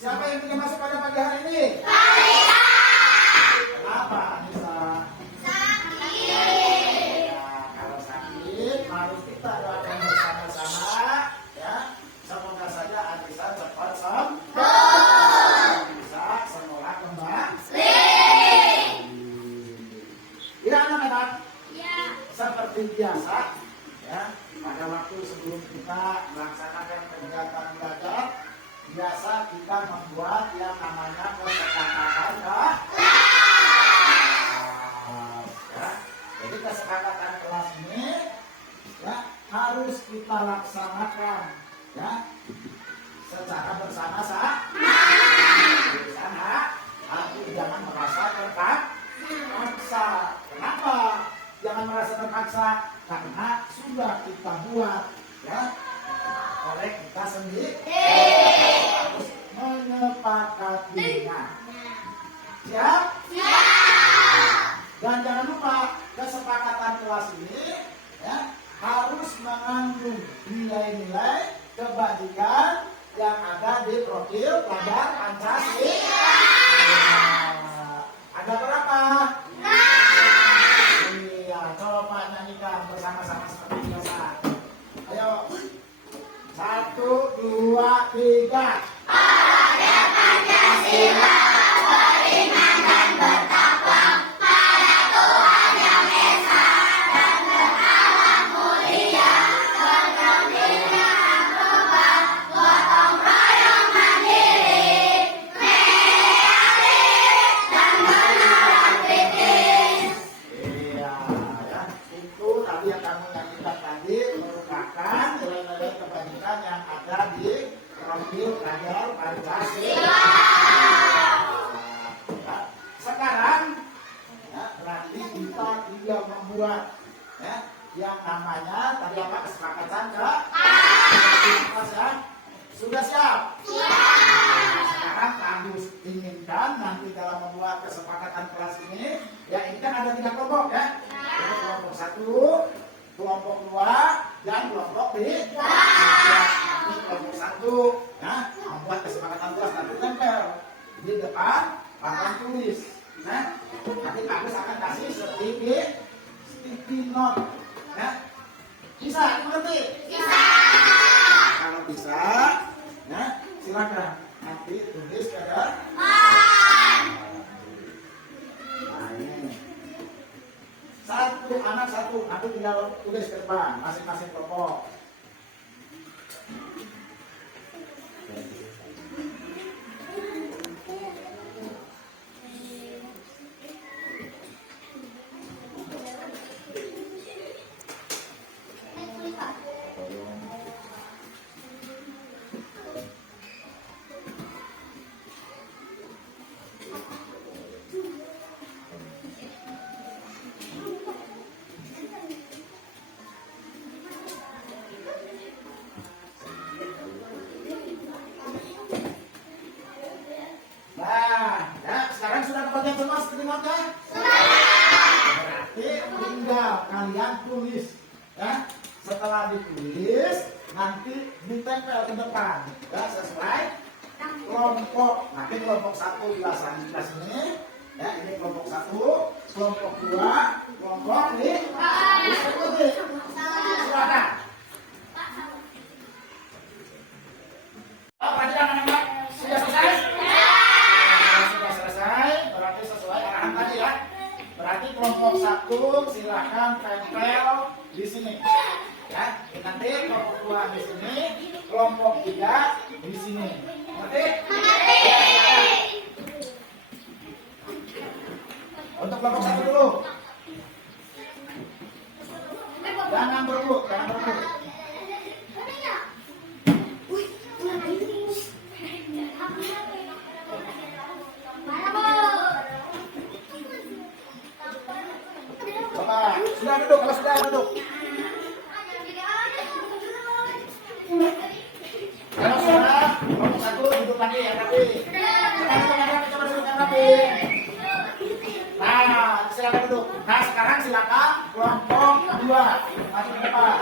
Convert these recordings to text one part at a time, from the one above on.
Siapa yang tidak masuk pada pagi hari ini? Saya. Kenapa, Anissa? Sakit. Ya, kalau sakit harus kita doakan bersama-sama, ya. Semoga saja Anissa cepat sembuh. Bisa sekolah kembali. Ya, anak-anak. Ya. Seperti biasa, ya. Pada waktu sebelum kita melaksanakan kegiatan belajar, biasa kita membuat yang namanya kesepakatan kelas. Ya. Jadi kesepakatan kelas ini ya harus kita laksanakan ya secara bersama-sama. Bersama, tapi jangan merasa terpaksa. Kenapa? Jangan merasa terpaksa karena sudah kita buat ya oleh kita sendiri. Harus menyepakatinya. Siap? Siap. Dan jangan lupa kesepakatan kelas ini ya harus mengandung nilai-nilai kebajikan yang ada di profil pelajar Pancasila. Ada berapa? Iya, coba nyanyikan bersama-sama seperti biasa. Ayo. 1, 2, 3. Pada Pancasila beriman dan bertakwa pada Tuhan yang Esa dan beralam mulia, penuh dengan perubahan, gotong royong mandiri, kreatif dan menolak kritis. Iya, ya. Itu tadi yang kamu nyanyikan tadi merupakan nilai-nilai kebajikan yang ada di profil pelajar Pancasila. Ya. Sekarang ya, berarti kita tinggal membuat ya, yang namanya tadi apa kesepakatan ke? Ya. Sudah siap? Siap. Sekarang kamu inginkan nanti dalam membuat kesepakatan kelas ini, ya ini kan ada 3 kelompok ya. Jadi kelompok 1, kelompok 2, dan kelompok 3. Nanti kelompok 1 ya, membuat kesepakatan kelas nanti tempel di depan papan tulis. Nah, nanti Agus akan kasih sticky note. Ya. Bisa, mengerti? Bisa. Kalau bisa, ya silakan nanti tulis pada. Nah, ini. Satu anak satu, nanti tinggal tulis ke depan masing-masing kelompok. Bagian semua seperti notnya? Berarti tinggal kalian tulis ya. Setelah ditulis nanti ditempel ke depan ya sesuai kelompok. Nanti kelompok 1 jelasan di sini ya, ini kelompok 1, kelompok 2, kelompok 3. Silakan. Pelajaran anak-anak sudah selesai? Berarti kelompok 1 silahkan tempel di sini. Ya, nanti kelompok 2 di sini, kelompok 3 di sini. Ngerti? Ya, untuk kelompok 1 dulu. Jangan berebut, jangan berebut. Sudah duduk, kalau sudah duduk. Kalau sudah, kelompok 1 duduk lagi ya rapi. Coba duduk yang rapi. Nah, silakan duduk. Nah, sekarang silakan kelompok 2 masuk ke depan.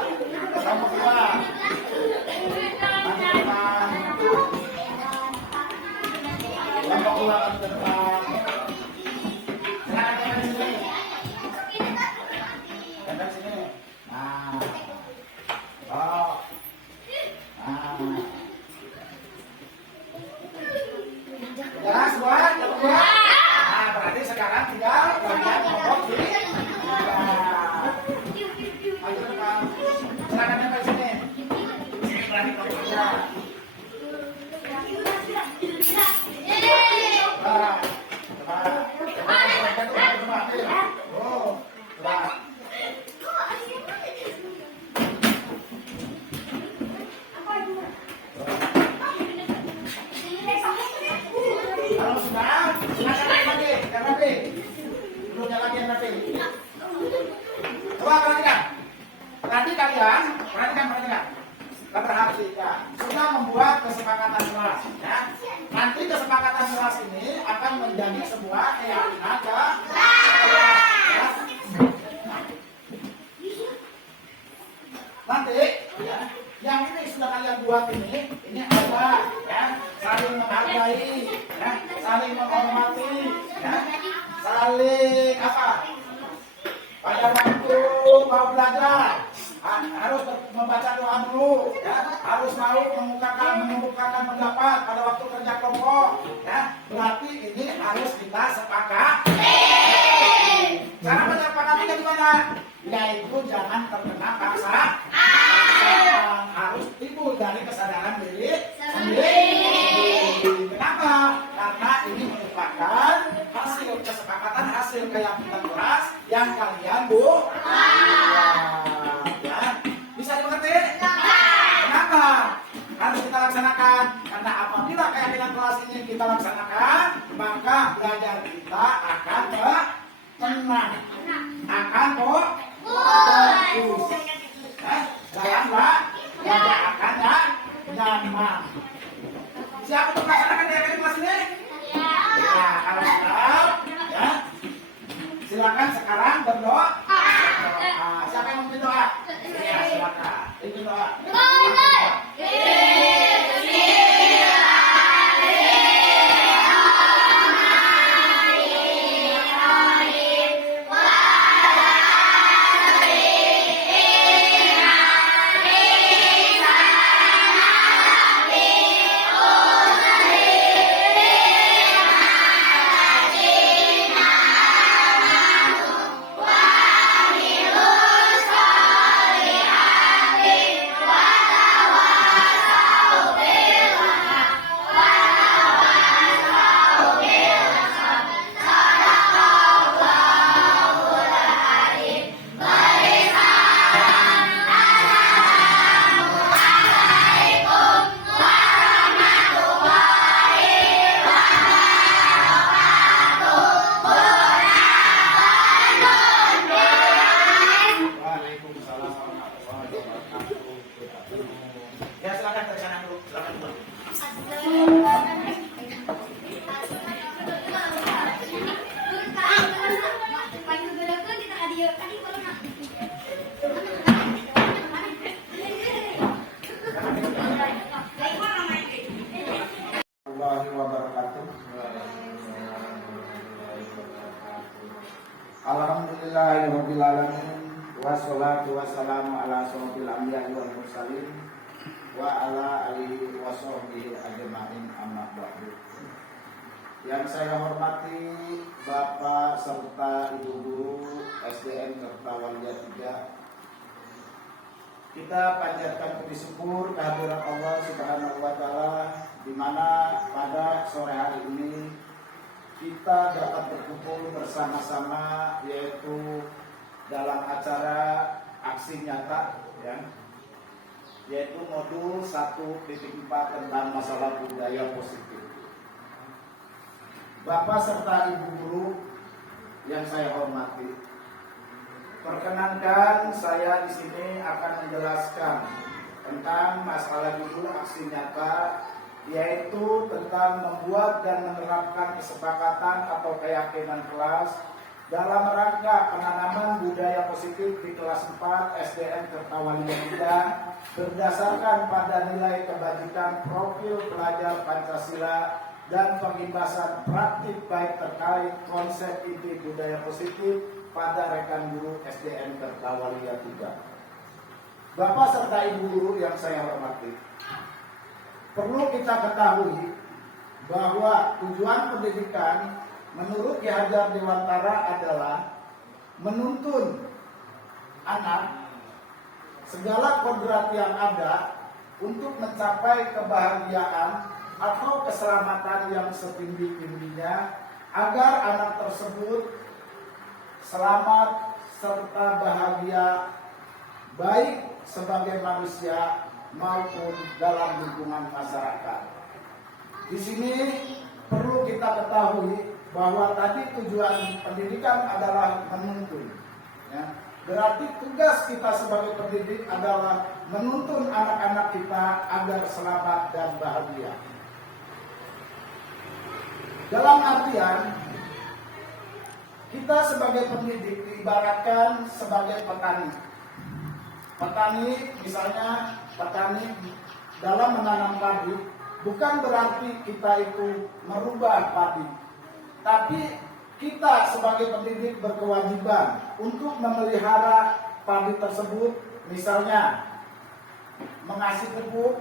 Kelompok 2 masuk ke depan. Pulang ke depan. Silakan tempel sini. Tempel sini. Nah. Oh. Nah. Jelas buat, nah berarti sekarang tinggal bagian pokok di maju depan. Silakan tempel sini. Sini berarti pokoknya. Kalau sudah, silakan lagi, yang rapi. Belumnya lagi yang rapi. Coba perhatikan. Nanti kalian, perhatikan. Perhatikan. Sudah membuat kesepakatan kelas, ya. Nanti kesepakatan kelas ini akan menjadi sebuah keyakinan kelas. Nanti, ya, yang ini sudah kalian buat ini apa? Ya, saling menghargai, ya, saling menghormati, ya, saling apa? Pada waktu mau belajar harus membaca doa dulu, ya, harus mau mengemukakan pendapat pada waktu kerja kelompok, ya. Berarti ini harus kita sepakat. Cara menyepakatinya gimana? Yaitu jangan terkena paksa. Harus timbul dari kesadaran diri sendiri. Kenapa? Karena ini merupakan hasil kesepakatan, hasil keyakinan keras yang kalian ya. Bisa dimengerti? Kenapa? Harus kita laksanakan. Karena apabila keyakinan kelas ini kita laksanakan, maka belajar kita akan tenang, akan fokus. Janganlah belajar akan nyaman. Siapa untuk melaksanakan keyakinan kelas ini? Ya, kalau siap, ya. Silakan sekarang berdoa. Siapa yang mau berdoa? Ya, silakan. Itu doa. Ya silakan dari sana dulu, silakan dulu. Alhamdulillahirabbil alamin wassalatu wassalamu ala asyrofil anbiya'i wal mursalin wa ala alihi wa sahbihi ajma'in amma ba'du. Yang saya hormati Bapak serta Ibu Guru SDN Kertawalia 3, kita panjatkan puji syukur kehadirat Allah Subhanahu wa taala di mana pada sore hari ini kita dapat berkumpul bersama-sama yaitu dalam acara aksi nyata, ya, yaitu modul 1.4 tentang masalah budaya positif. Bapak serta Ibu Guru yang saya hormati, perkenankan saya di sini akan menjelaskan tentang masalah judul aksi nyata, yaitu tentang membuat dan menerapkan kesepakatan atau keyakinan kelas dalam rangka penanaman budaya positif di kelas 4 SDN Kertawalia 3 berdasarkan pada nilai kebajikan profil pelajar Pancasila dan pengibasan praktik baik terkait konsep inti budaya positif pada rekan guru SDN Kertawalia 3. Bapak serta Ibu guru yang saya hormati, perlu kita ketahui bahwa tujuan pendidikan menurut Ki Hajar Dewantara adalah menuntun anak segala kodrat yang ada untuk mencapai kebahagiaan atau keselamatan yang setinggi-tingginya agar anak tersebut selamat serta bahagia baik sebagai manusia maupun dalam lingkungan masyarakat. Di sini perlu kita ketahui bahwa tadi tujuan pendidikan adalah menuntun. Ya. Berarti tugas kita sebagai pendidik adalah menuntun anak-anak kita agar selamat dan bahagia. Dalam artian, kita sebagai pendidik diibaratkan sebagai petani. Petani, misalnya petani dalam menanam padi, bukan berarti kita itu merubah padi. Tapi kita sebagai pendidik berkewajiban untuk memelihara padi tersebut, misalnya mengasih pupuk,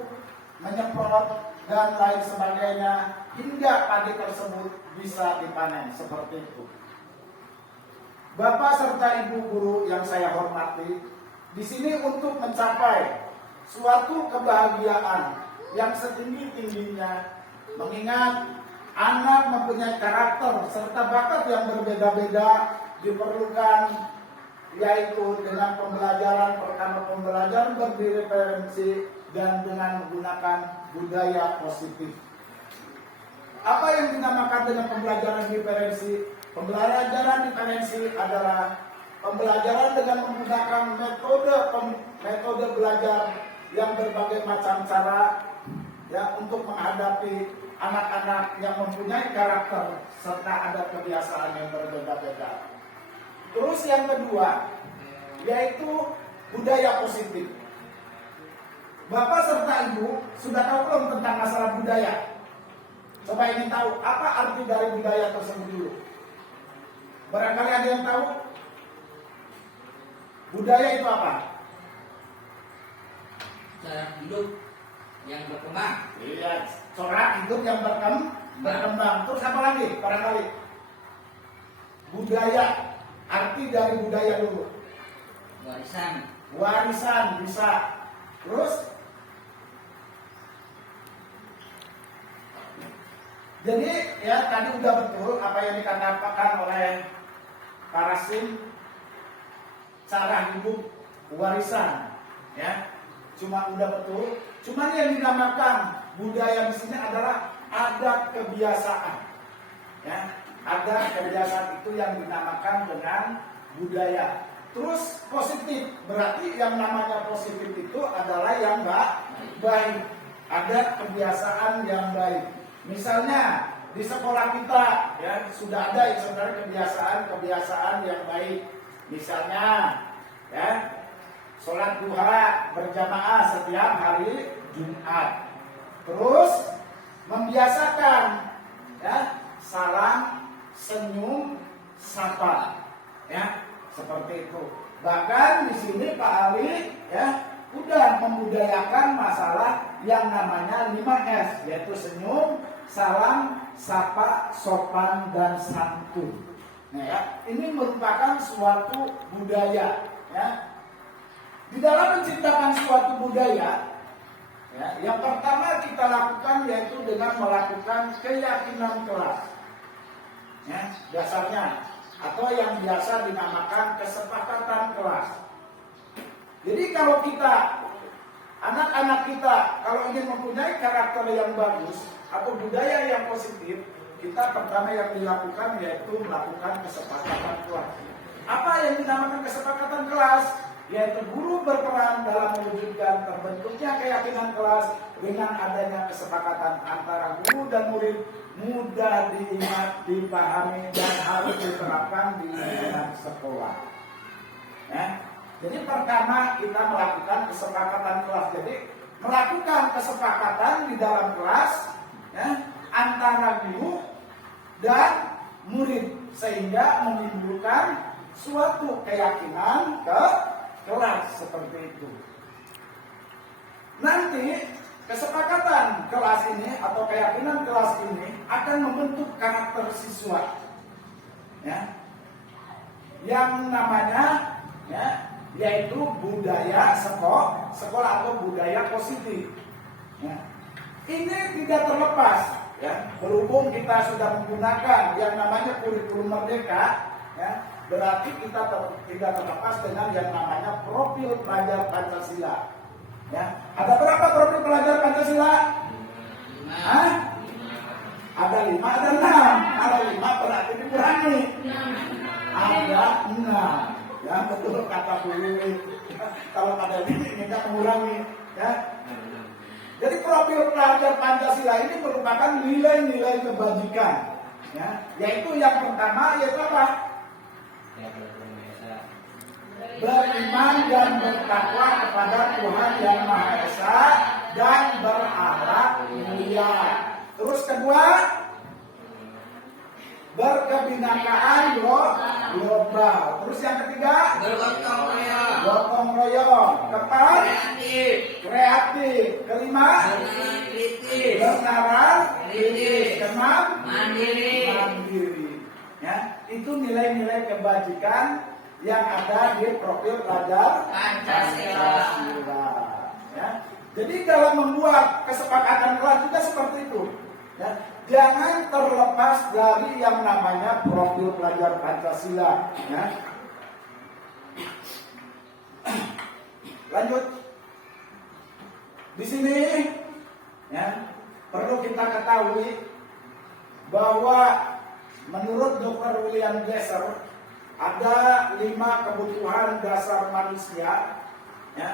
menyemprot, dan lain sebagainya, hingga padi tersebut bisa dipanen seperti itu. Bapak serta Ibu guru yang saya hormati, di sini untuk mencapai suatu kebahagiaan yang setinggi-tingginya, mengingat anak mempunyai karakter serta bakat yang berbeda-beda, diperlukan yaitu dengan pembelajaran, pertama pembelajaran berdiferensi dan dengan menggunakan budaya positif. Apa yang dinamakan dengan pembelajaran diferensi? Pembelajaran diferensi adalah pembelajaran dengan menggunakan metode belajar yang berbagai macam cara ya untuk menghadapi anak-anak yang mempunyai karakter serta ada kebiasaan yang berbeda-beda. Terus yang kedua yaitu budaya positif. Bapak serta Ibu sudah tahu belum tentang masalah budaya? Coba ingin tahu apa arti dari budaya tersebut dulu. Barangkali ada yang tahu? Budaya itu apa? Cara hidup yang berkembang. Iya, corak hidup yang berkembang. Terus apa lagi? Barangkali budaya. Arti dari budaya dulu. Warisan. Warisan bisa. Terus jadi ya tadi udah betul apa yang dikatakan oleh Pak Rasim, cara hidup warisan ya. Cuma udah betul. Cuman yang dinamakan budaya di sini adalah adat kebiasaan. Ya, adat kebiasaan itu yang dinamakan dengan budaya. Terus positif, berarti yang namanya positif itu adalah yang baik. Ada kebiasaan yang baik. Misalnya di sekolah kita ya sudah ada yang sebenarnya kebiasaan yang baik. Misalnya ya sholat duha berjamaah setiap hari Jumat. Terus membiasakan ya salam, senyum, sapa ya seperti itu. Bahkan di sini Pak Ali ya udah membudayakan masalah yang namanya 5S, yaitu senyum, salam, sapa, sopan, dan santun. Nah, ya, ini merupakan suatu budaya. Ya. Di dalam menciptakan suatu budaya, ya, yang pertama kita lakukan yaitu dengan melakukan keyakinan kelas. Ya, dasarnya atau yang biasa dinamakan kesepakatan kelas. Jadi kalau kita, anak-anak kita kalau ingin mempunyai karakter yang bagus atau budaya yang positif, kita pertama yang dilakukan yaitu melakukan kesepakatan kelas. Apa yang dinamakan kesepakatan kelas? Yaitu guru berperan dalam mewujudkan terbentuknya keyakinan kelas dengan adanya kesepakatan antara guru dan murid mudah diingat, dipahami, dan harus diterapkan di lingkungan sekolah. Ya. Jadi pertama kita melakukan kesepakatan kelas. Jadi melakukan kesepakatan di dalam kelas ya, antara guru dan murid sehingga menimbulkan suatu keyakinan ke kelas seperti itu. Nanti kesepakatan kelas ini atau keyakinan kelas ini akan membentuk karakter siswa, ya, yang namanya ya, yaitu budaya sekolah atau budaya positif. Ya. Ini tidak terlepas, ya, berhubung kita sudah menggunakan yang namanya kurikulum merdeka, ya, berarti kita tidak terlepas dengan yang namanya profil pelajar Pancasila. Ya. Ada berapa profil pelajar Pancasila? 5. Hah? Ada 5, ada 6. Ada 5 berarti dikurangi. Ada 6. Ya, betul kata Bu Wiwi. Kalau ada ini tidak mengurangi. Ya. Jadi profil pelajar Pancasila ini merupakan nilai-nilai kebajikan. Ya. Yaitu yang pertama yaitu apa? Beriman dan bertakwa kepada Tuhan Yang Maha Esa dan berakhlak mulia. Terus kedua, berkebinakaan global. Terus yang ketiga, gotong royong. Keempat, kreatif. Kelima, bernalar kritis. Keenam, mandiri. Ya, itu nilai-nilai kebajikan yang ada di profil pelajar Pancasila. Ya. Jadi dalam membuat kesepakatan kelas juga seperti itu. Ya. Jangan terlepas dari yang namanya profil pelajar Pancasila. Ya. Lanjut. Di sini ya, perlu kita ketahui bahwa menurut Dr. William Glasser ada 5 kebutuhan dasar manusia, ya.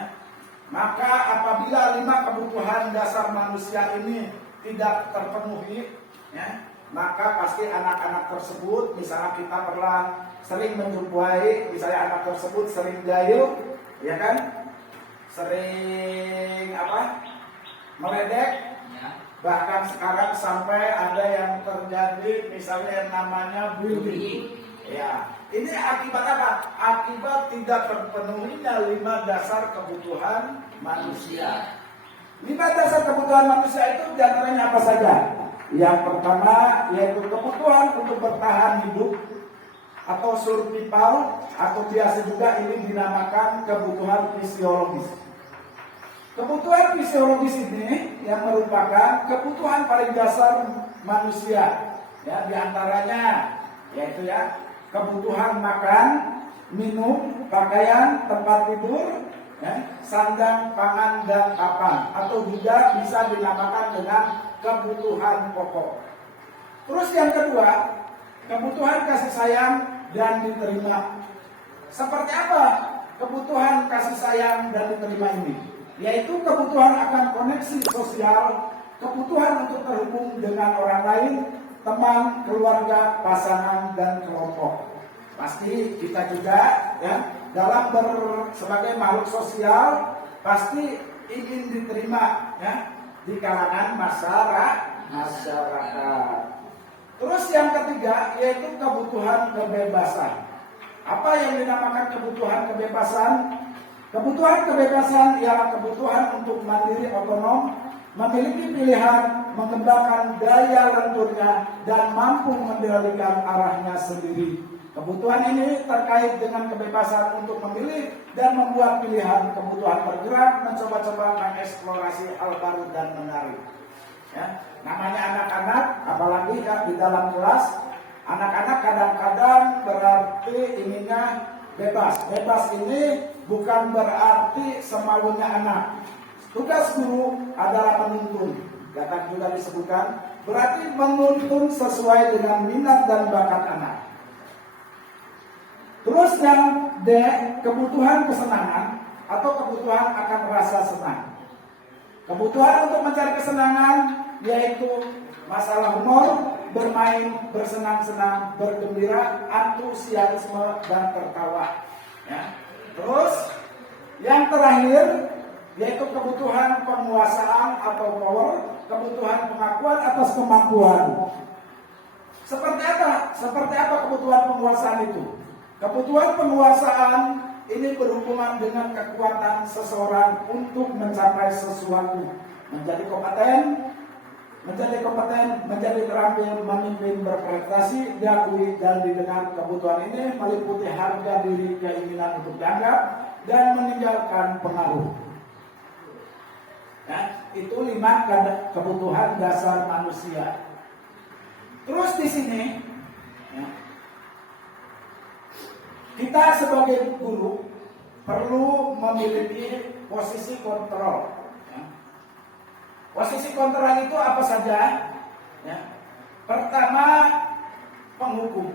Maka apabila 5 kebutuhan dasar manusia ini tidak terpenuhi, ya, maka pasti anak-anak tersebut, misalnya kita pernah sering menjumpai, misalnya anak tersebut sering jahil, ya kan, sering meledek. Bahkan sekarang sampai ada yang terjadi misalnya yang namanya bullying. Ya, ini akibat apa? Akibat tidak terpenuhinya 5 dasar kebutuhan manusia. 5 dasar kebutuhan manusia itu diantaranya apa saja? Yang pertama yaitu kebutuhan untuk bertahan hidup atau survival, atau biasa juga ini dinamakan kebutuhan fisiologis. Kebutuhan fisiologis ini yang merupakan kebutuhan paling dasar manusia, ya, diantaranya yaitu ya kebutuhan makan, minum, pakaian, tempat tidur, ya, sandang, pangan, dan papan, atau juga bisa dinamakan dengan kebutuhan pokok. Terus yang kedua, kebutuhan kasih sayang dan diterima. Seperti apa kebutuhan kasih sayang dan diterima ini? Yaitu kebutuhan akan koneksi sosial, kebutuhan untuk terhubung dengan orang lain, teman, keluarga, pasangan, dan kelompok. Pasti kita juga ya dalam sebagai makhluk sosial pasti ingin diterima ya di kalangan masyarakat. Terus yang ketiga yaitu kebutuhan kebebasan. Apa yang dinamakan kebutuhan kebebasan? Kebutuhan kebebasan ialah kebutuhan untuk mandiri otonom, memiliki pilihan, mengembangkan daya lenturnya, dan mampu mengendalikan arahnya sendiri. Kebutuhan ini terkait dengan kebebasan untuk memilih dan membuat pilihan, kebutuhan bergerak, mencoba-coba mengeksplorasi hal baru dan menarik. Ya, namanya anak-anak, apalagi ya, di dalam kelas, anak-anak kadang-kadang berarti inginnya bebas. Bebas ini bukan berarti semaunya anak. Tugas guru adalah menuntun. Kata juga disebutkan, berarti menuntun sesuai dengan minat dan bakat anak. Terus yang D, kebutuhan kesenangan atau kebutuhan akan rasa senang. Kebutuhan untuk mencari kesenangan yaitu masalah humor, bermain, bersenang-senang, bergembira, antusiasme, dan tertawa. Ya. Terus yang terakhir yaitu kebutuhan penguasaan atau power, kebutuhan pengakuan atas kemampuan. Seperti apa? Seperti apa kebutuhan penguasaan itu? Kebutuhan penguasaan ini berhubungan dengan kekuatan seseorang untuk mencapai sesuatu, menjadi kompeten, menjadi terampil, memimpin, berprestasi, diakui dan didengar. Kebutuhan ini meliputi harga diri, keinginan untuk dianggap, dan meninggalkan pengaruh. Ya, itu 5 kebutuhan dasar manusia. Terus di sini, ya, kita sebagai guru perlu memiliki posisi kontrol. Posisi kontrol itu apa saja? Ya. Pertama, penghukum.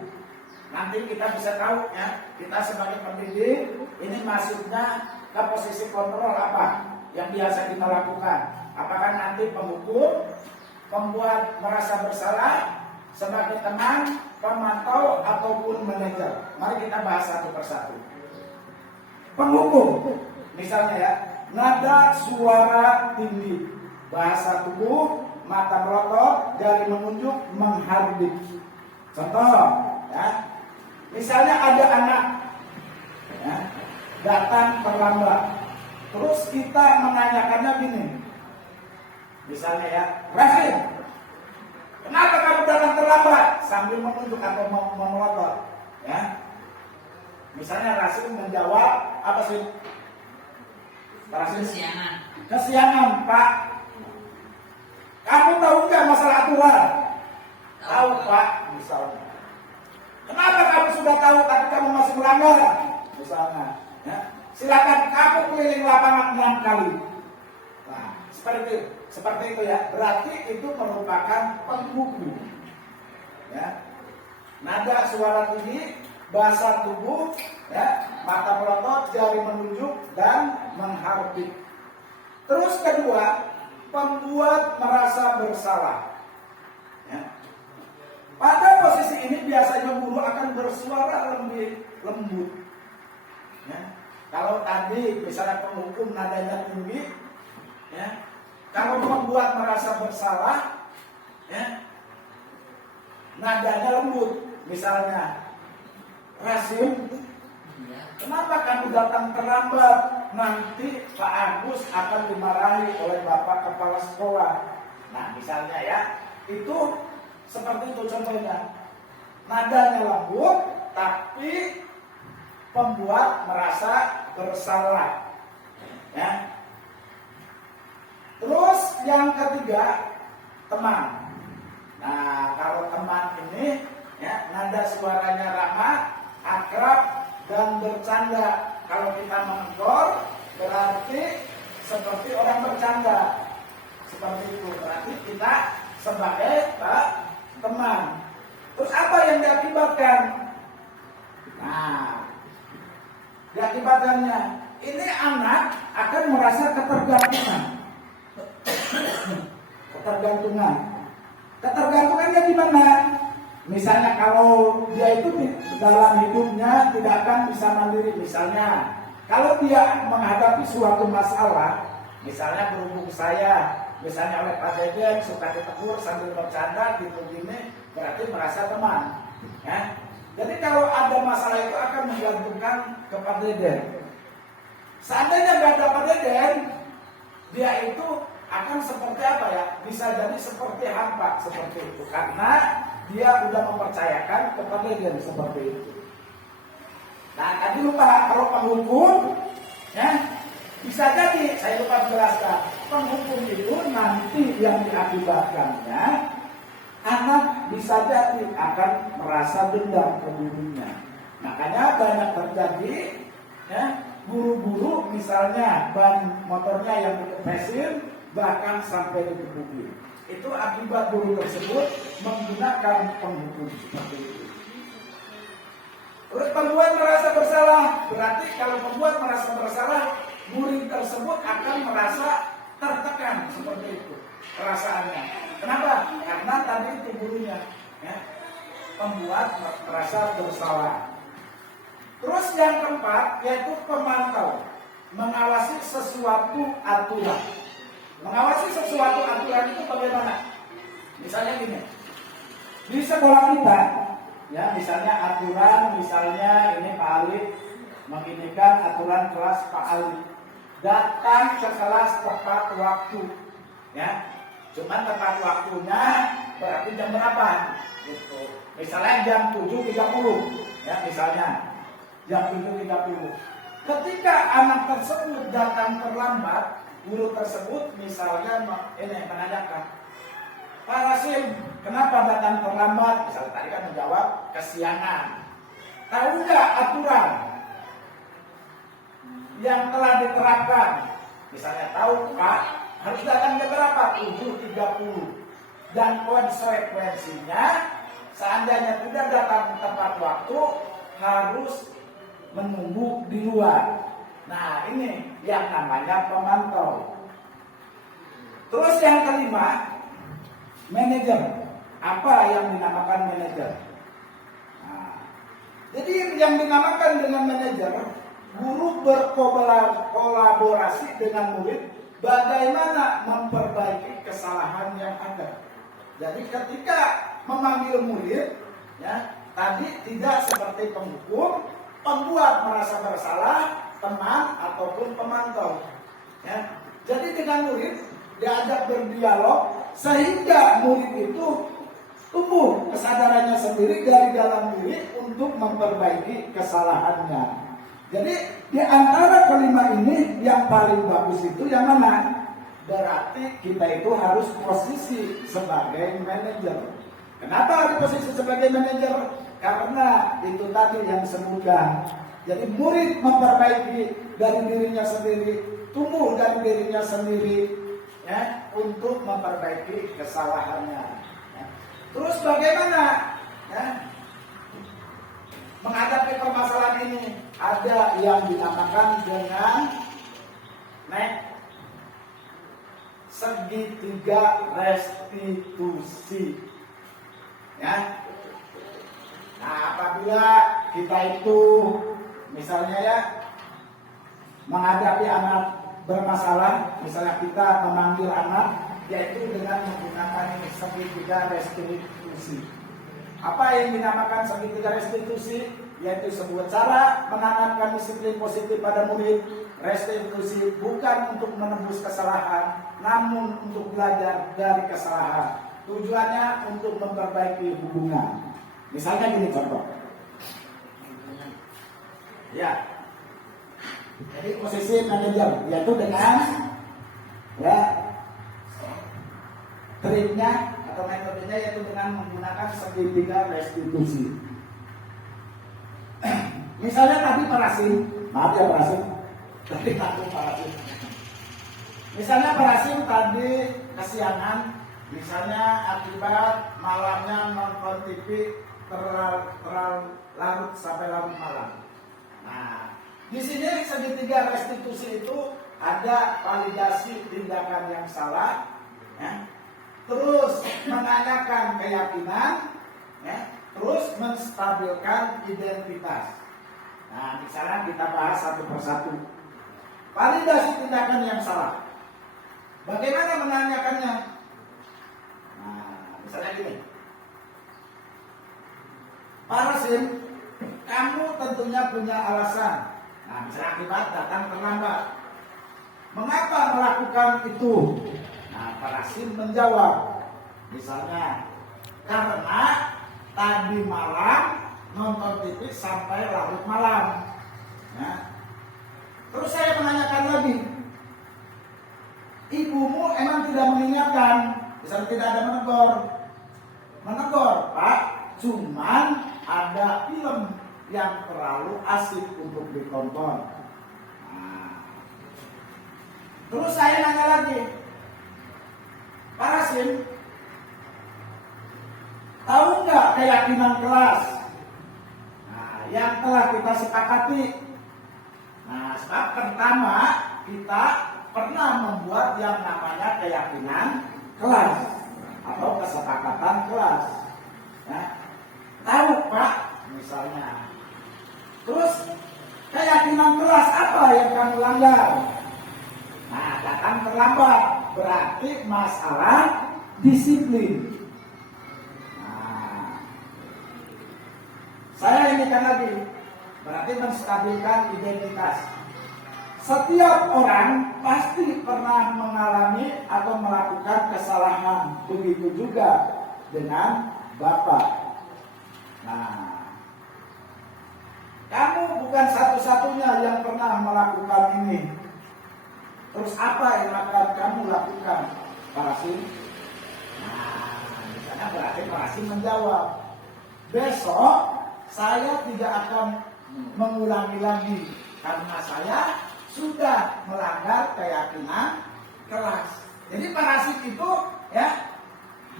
Nanti kita bisa tahu ya, kita sebagai pendidik ini masuknya ke posisi kontrol apa yang biasa kita lakukan. Apakah nanti penghukum, pembuat merasa bersalah, sebagai teman, pemantau ataupun manajer. Mari kita bahas satu persatu. Penghukum, misalnya ya, nada suara tinggi, bahasa tubuh, mata melotot, jari menunjuk, menghardik. Contoh, ya, misalnya ada anak ya, datang terlambat, terus kita menanyakannya gini, misalnya ya, Rasim, kenapa kamu datang terlambat? Sambil menunjuk atau melotot, ya. Misalnya Rasim menjawab apa sih? Rasim, kesiangan, Pak. Kamu tahu nggak masalah aturan? Tahu, Pak, misalnya. Kenapa kamu sudah tahu tapi kamu masih melanggar? Misalnya, ya. Silakan kamu keliling lapangan 6 kali. Nah, seperti itu ya. Berarti itu merupakan penghukum. Ya. Nada suara tinggi, bahasa tubuh, ya, mata melotot, jari menunjuk dan menghardik. Terus kedua, pembuat merasa bersalah. Ya. Pada posisi ini biasanya guru akan bersuara lebih lembut. Ya. Kalau tadi misalnya penghukum nadanya tinggi, ya. Kalau pembuat merasa bersalah, ya, nadanya lembut. Misalnya, Rasim, kenapa kamu datang terlambat? Nanti Pak Agus akan dimarahi oleh Bapak Kepala Sekolah. Nah, misalnya ya, itu seperti itu contohnya. Nadanya lembut, tapi pembuat merasa bersalah. Ya. Terus yang ketiga, teman. Nah, kalau teman ini, ya, nada suaranya ramah, akrab, dan bercanda. Kalau kita menegur, berarti seperti orang bercanda. Seperti itu, berarti kita sebagai teman. Terus apa yang diakibatkan? Nah, diakibatkannya, ini anak akan merasa ketergantungan. Ketergantungannya gimana? Misalnya kalau dia itu dalam hidupnya tidak akan bisa mandiri. Misalnya kalau dia menghadapi suatu masalah, misalnya berhubung saya, misalnya oleh Pak Deden suka ditegur sambil bercanda gitu gini, berarti merasa teman. Ya. Jadi kalau ada masalah itu akan menggantungkan ke Pak Deden. Seandainya nggak ada Pak Deden, dia itu akan seperti apa ya? Bisa jadi seperti hampa seperti itu, karena dia sudah mempercayakan kepada dia seperti itu. Nah, tadi lupa kalau penghukum, ya, bisa jadi saya lupa menjelaskan. Penghukum itu nanti yang diakibatkannya anak bisa jadi akan merasa dendam ke gurunya. Makanya banyak terjadi, ya, guru-guru misalnya ban motornya yang dikempesin bahkan sampai dikebukin. Itu akibat guru tersebut menggunakan penghukum seperti itu. Terus pembuat merasa bersalah, berarti kalau pembuat merasa bersalah, murid tersebut akan merasa tertekan seperti itu perasaannya. Kenapa? Karena tadi itu gurunya, ya, pembuat merasa bersalah. Terus yang keempat yaitu pemantau, mengawasi sesuatu aturan. Mengawasi sesuatu aturan itu bagaimana? Misalnya gini, di sekolah kita, ya misalnya aturan, misalnya ini Pak Ali menginikan aturan kelas Pak Ali, datang ke kelas tepat waktu, ya. Cuman tepat waktunya berarti jam berapa? Gitu. Misalnya jam 7.30, ya misalnya jam 7.30. Ketika anak tersebut datang terlambat, guru tersebut misalnya ini menanyakan, Pak Rasim, kenapa datang terlambat? Misalnya tadi kan menjawab kesiangan. Tahu nggak aturan yang telah diterapkan? Misalnya tahu Pak, harus datang jam berapa? 7.30. Dan konsekuensinya, seandainya tidak datang tepat waktu, harus menunggu di luar. Nah ini yang namanya pemantau. Terus yang kelima, manajer. Apa yang dinamakan manajer? Nah, jadi yang dinamakan dengan manajer, guru berkolaborasi dengan murid bagaimana memperbaiki kesalahan yang ada. Jadi ketika memanggil murid, ya tadi tidak seperti penghukum, pembuat merasa bersalah, teman ataupun pemantau. Ya. Jadi dengan murid diajak berdialog sehingga murid itu tumbuh kesadarannya sendiri dari dalam diri untuk memperbaiki kesalahannya. Jadi di antara kelima ini yang paling bagus itu yang mana? Berarti kita itu harus posisi sebagai manajer. Kenapa di posisi sebagai manajer? Karena itu tadi yang disebutkan. Jadi murid memperbaiki dari dirinya sendiri, tumbuh dari dirinya sendiri, ya, untuk memperbaiki kesalahannya. Ya. Terus bagaimana ya, menghadapi permasalahan ini? Ada yang dinamakan dengan segitiga restitusi. Ya. Nah, apabila kita itu misalnya ya menghadapi anak bermasalah, misalnya kita memanggil anak, yaitu dengan menggunakan segitiga restitusi. Apa yang dinamakan segitiga restitusi? Yaitu sebuah cara menanamkan disiplin positif pada murid. Restitusi bukan untuk menembus kesalahan, namun untuk belajar dari kesalahan. Tujuannya untuk memperbaiki hubungan. Misalnya gini contoh. Ya. Jadi posisi manajer yaitu dengan ya triknya atau metodenya yaitu dengan menggunakan segitiga restitusi. Misalnya tadi Parasim, maaf ya Parasim, tapi takut Parasim. Misalnya Parasim tadi kesiangan, misalnya akibat malamnya nonton TV larut sampai larut malam. Nah, di sini segitiga restitusi itu ada validasi tindakan yang salah, ya. Terus menanyakan keyakinan, ya. Terus menstabilkan identitas. Nah, misalnya kita bahas satu persatu. Validasi tindakan yang salah. Bagaimana menanyakannya? Nah, misalnya gini. Parasim, kamu tentunya punya alasan. Nah, misalnya akibat datang terlambat. Mengapa melakukan itu? Nah, Parasim menjawab. Misalnya, karena tadi malam nonton TV sampai larut malam. Ya. Terus saya menanyakan lagi, ibumu emang tidak mengingatkan? Misalnya tidak ada menegur, Pak. Cuman ada film yang terlalu asik untuk ditonton. Nah. Terus saya nanya lagi, Parasim, tahu nggak keyakinan kelas? Nah, yang telah kita sepakati. Nah, sebab pertama kita pernah membuat yang namanya keyakinan kelas atau kesepakatan kelas. Ya. Tahu Pak, misalnya. Terus keyakinan kelas apa yang kamu langgar? Nah, datang terlambat. berarti masalah disiplin. Nah, saya ingatkan lagi, berarti menstabilkan identitas. Setiap orang pasti pernah mengalami atau melakukan kesalahan. Begitu juga dengan Bapak. Nah, kamu bukan satu-satunya yang pernah melakukan ini. Terus apa yang akan kamu lakukan, Pak Rasim? Nah, di sana berarti Pak Rasim menjawab, besok saya tidak akan mengulangi lagi karena saya sudah melanggar keyakinan kelas. Jadi Pak Rasim itu ya,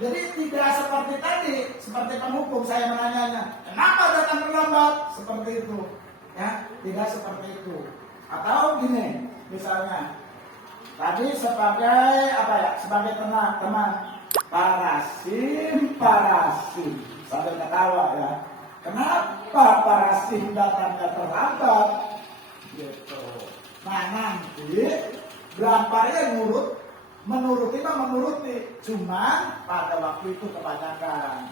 jadi tidak seperti tadi, seperti penghukum saya menanyanya, kenapa datang terlambat? Seperti itu, ya, tidak seperti itu. Atau gini, misalnya, tadi sebagai apa ya? Sebagai teman, Pak Rasim, sambil ketawa ya. Kenapa Pak Rasim datangnya terlambat? Gitu. Nah nanti belamparnya menuruti, cuman pada waktu itu kebanyakan.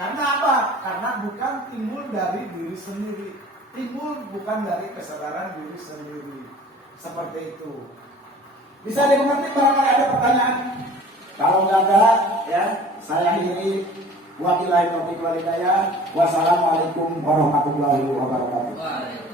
Karena apa? Karena bukan timbul dari diri sendiri, timbul bukan dari kesadaran diri sendiri. Seperti itu. Bisa dimengerti barangkali ada pertanyaan? Kalau nggak ada, ya saya akhiri. Wabillahi taufiq wal hidayah. Wassalamualaikum warahmatullahi wabarakatuh.